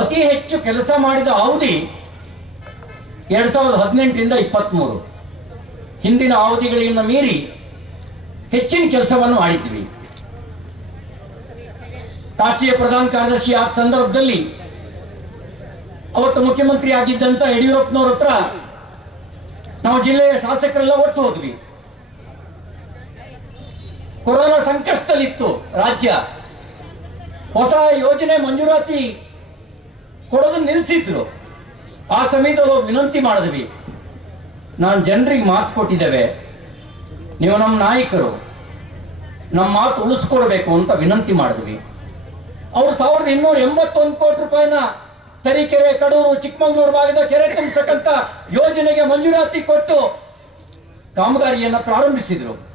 ಅತಿ ಹೆಚ್ಚು ಕೆಲಸ ಮಾಡಿದ ಅವಧಿ ಎರಡ್ ಸಾವಿರದ ಹದಿನೆಂಟರಿಂದ ಇಪ್ಪತ್ತ್ಮೂರು ಹಿಂದಿನ ಅವಧಿಗಳಿಂದ ಮೀರಿ ಹೆಚ್ಚಿನ ಕೆಲಸವನ್ನು ಮಾಡಿದ್ವಿ. ರಾಷ್ಟ್ರೀಯ ಪ್ರಧಾನ ಕಾರ್ಯದರ್ಶಿ ಆದ ಸಂದರ್ಭದಲ್ಲಿ ಅವತ್ತು ಮುಖ್ಯಮಂತ್ರಿ ಆಗಿದ್ದಂತ ಯಡಿಯೂರಪ್ಪನವ್ರ ಹತ್ರ ನಾವು ಜಿಲ್ಲೆಯ ಶಾಸಕರೆಲ್ಲ ಒಟ್ಟು ಹೋದ್ವಿ. ಕೊರೋನಾ ಸಂಕಷ್ಟದಲ್ಲಿತ್ತು ರಾಜ್ಯ. ಹೊಸ ಯೋಜನೆ ಮಂಜೂರಾತಿ ಕೊಡೋದನ್ನ ನಿಲ್ಸಿದ್ರು. ಆ ಸಮಯದಲ್ಲಿ ವಿನಂತಿ ಮಾಡಿದ್ವಿ. ನಾನು ಜನರಿಗೆ ಮಾತು ಕೊಟ್ಟಿದ್ದೇವೆ. ನೀವು ನಮ್ಮ ನಾಯಕರು ನಮ್ಮ ಮಾತು ಉಳಿಸ್ಕೊಡ್ಬೇಕು ಅಂತ ವಿನಂತಿ ಮಾಡಿದ್ವಿ. ಅವ್ರು ಸಾವಿರದ ಇನ್ನೂರ ಎಂಬತ್ತೊಂದು ಕೋಟಿ ರೂಪಾಯಿನ ತರೀಕೆರೆ, ಕಡೂರು, ಚಿಕ್ಕಮಗಳೂರು ಭಾಗದ ಕೆರೆ ತುಂಬಿಸಕ್ಕಂತ ಯೋಜನೆಗೆ ಮಂಜೂರಾತಿ ಕೊಟ್ಟು ಕಾಮಗಾರಿಯನ್ನು ಪ್ರಾರಂಭಿಸಿದ್ರು.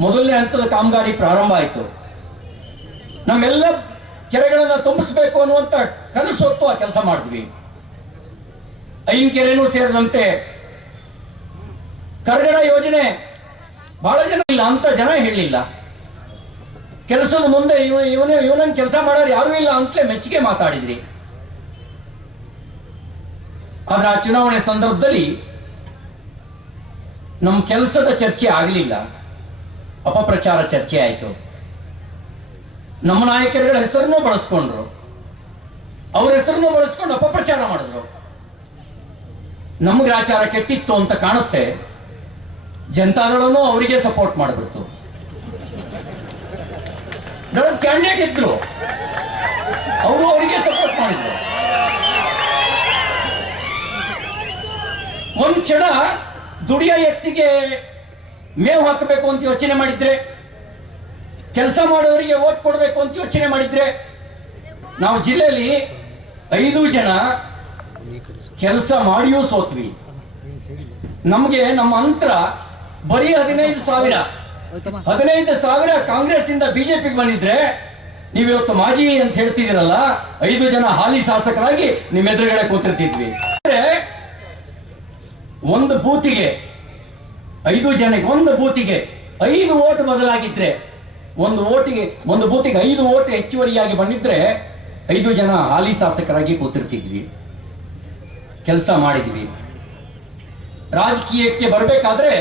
ಮೊದಲನೇ ಹಂತದ ಕಾಮಗಾರಿ ಪ್ರಾರಂಭ ಆಯಿತು. ನಮ್ಮೆಲ್ಲ ಕೆರೆಗಳನ್ನ ತುಂಬಿಸಬೇಕು ಅನ್ನುವಂತ ಕನಸು ಹೊತ್ತು ಆ ಕೆಲಸ ಮಾಡಿದ್ವಿ. ಕೆರೆನೂ ಸೇರಿದಂತೆ ಕರಗಡ ಯೋಜನೆ ಬಹಳ ಜನ ಇಲ್ಲ ಅಂತ ಜನ ಹೇಳಿಲ್ಲ ಕೆಲಸದ ಮುಂದೆ ಇವ, ಇವನೇ ಇವನನ್ನು ಕೆಲಸ ಮಾಡೋರು ಯಾರು ಇಲ್ಲ ಅಂತಲೇ ಮೆಚ್ಚುಗೆ ಮಾತಾಡಿದ್ರಿ. ಆದ್ರೆ ಆ ಚುನಾವಣೆ ಸಂದರ್ಭದಲ್ಲಿ ನಮ್ಮ ಕೆಲಸದ ಚರ್ಚೆ ಆಗಲಿಲ್ಲ. ಅಪಪ್ರಚಾರ ಚರ್ಚೆ ಆಯಿತು. ನಮ್ಮ ನಾಯಕರುಗಳ ಹೆಸರನ್ನು ಬಳಸ್ಕೊಂಡ್ರು. ಅವ್ರ ಹೆಸರನ್ನು ಬಳಸ್ಕೊಂಡು ಅಪಪ್ರಚಾರ ಮಾಡಿದ್ರು. ನಮ್ಗೆ ಆಚಾರ ಕೆಟ್ಟಿತ್ತು ಅಂತ ಕಾಣುತ್ತೆ. ಜನತಾದಳನು ಅವರಿಗೆ ಸಪೋರ್ಟ್ ಮಾಡಿಬಿಡ್ತು. ಕ್ಯಾಂಡಿಡೇಟ್ ಇದ್ರು. ಅವರು ಅವರಿಗೆ ಸಪೋರ್ಟ್ ಮಾಡಿದ್ರು. ಒಂದ್ ಕ್ಷಣ ದುಡಿಯ ಎತ್ತಿಗೆ ಮೇವು ಹಾಕಬೇಕು ಅಂತ ಯೋಚನೆ ಮಾಡಿದ್ರೆ ಕೆಲಸ ಮಾಡೋರಿಗೆ ಓಟ್ ಕೊಡಬೇಕು ಅಂತ ಯೋಚನೆ ಮಾಡಿದ್ರೆ ನಾವು ಜಿಲ್ಲೆಯಲ್ಲಿ ಐದು ಜನ ಕೆಲಸ ಮಾಡಿಯೂ ಸೋತ್ವಿ. ನಮಗೆ ನಮ್ಮ ಅಂತರ ಬರೀ ಹದಿನೈದು ಸಾವಿರ. ಹದಿನೈದು ಸಾವಿರ ಕಾಂಗ್ರೆಸ್ ಇಂದ ಬಿಜೆಪಿಗೆ ಬಂದಿದ್ರೆ ನೀವು ಇವತ್ತು ಮಾಜಿ ಅಂತ ಹೇಳ್ತಿದ್ದೀರಲ್ಲ, ಐದು ಜನ ಹಾಲಿ ಶಾಸಕರಾಗಿ ನಿಮ್ಮ ಎದುರುಗಡೆ ಕೂತಿರ್ತಿದ್ವಿ. ಒಂದು ಬೂತಿಗೆ, ಐದು ಜನಕ್ಕೆ ಒಂದು ಬೂತಿಗೆ ಐದು ಓಟ್ ಬದಲಾಗಿದ್ರೆ ಒಂದು ಓಟಿಗೆ, ಒಂದು ಬೂತಿಗೆ ಐದು ಓಟ್ ಹೆಚ್ಚುವರಿಯಾಗಿ ಬಂದಿದ್ರೆ ಐದು ಜನ ಹಾಲಿ ಶಾಸಕರಾಗಿ ಕೂತಿರ್ತಿದ್ವಿ. ಕೆಲಸ ಮಾಡಿದ್ವಿ. ರಾಜಕೀಯಕ್ಕೆ ಬರಬೇಕಾದ್ರೆ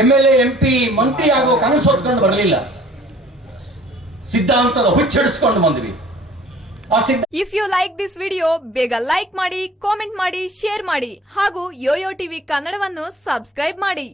ಎಂ ಎಲ್ ಎ ಪಿ, ಮಂತ್ರಿ ಆಗೋ ಕನಸು ಹೊತ್ಕೊಂಡು ಬರಲಿಲ್ಲ. ಸಿದ್ಧಾಂತದ ಹುಚ್ಚಿಡಿಸ್ಕೊಂಡು ಬಂದ್ವಿ. If you like this video ಬೇಗ ಲೈಕ್ ಮಾಡಿ ಕಾಮೆಂಟ್ ಮಾಡಿ ಶೇರ್ ಮಾಡಿ ಹಾಗೂ ಯೋಯೋ ಟಿವಿ ಕನ್ನಡವನ್ನು ಸಬ್ಸ್ಕ್ರೈಬ್ ಮಾಡಿ.